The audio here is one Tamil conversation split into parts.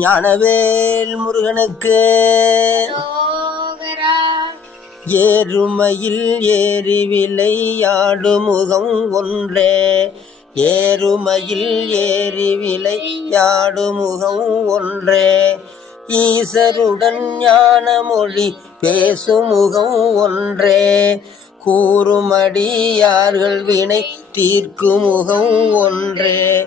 ஞானவேல் முருகனுக்கு ஏறுமையில் ஏறி விளையாடு முகம் ஒன்றே. ஏறுமையில் ஏறி விளையாடு முகம் ஒன்றே. ஈசருடன் ஞான மொழி பேசும் முகம் ஒன்றே. கூறுமடியார்கள் வினை தீர்க்கும் முகம் ஒன்றே.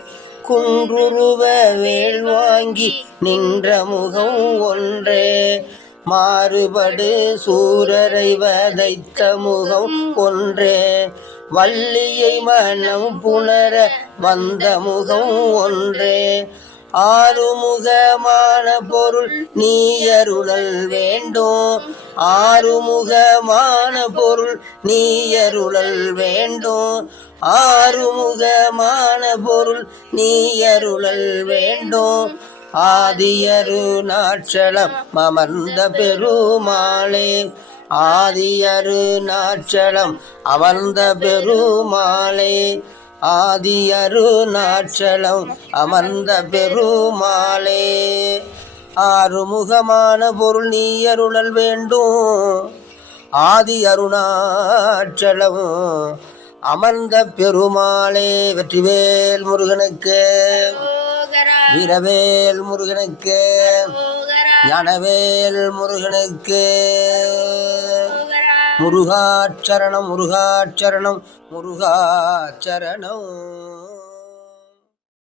குன்றுருவ வேல் வாங்கி நின்ற முகம் ஒன்றே. மாறுபடு சூரரை வதைத்த முகம் ஒன்றே. வள்ளியை மனம் புணர வந்த முகம் ஒன்றே. ஆறுமுகமான பொருள் நீ அருளல் வேண்டும். ஆறுமுகமான பொருள் நீ அருளல் வேண்டும். ஆறுமுகமான பொருள் நீ அருளல் வேண்டும். ஆதியரு நாட்சலம் அமர்ந்த பெருமாளே. ஆதியரு நாட்சலம் அமர்ந்த பெருமாளே. ஆதியரு நாட்சலம் அமர்ந்த பெருமாளே. ஆறுமுகமான பொருள் நீ அருளல் வேண்டும். ஆதி அருணாச்சலம் அமர்ந்த பெருமாளே. வெற்றிவேல் முருகனுக்கு, வீரவேல் முருகனுக்கு, ஞானவேல் முருகனுக்கு. முருகாச்சரணம் முருகாச்சரணம் முருகாச்சரணம்.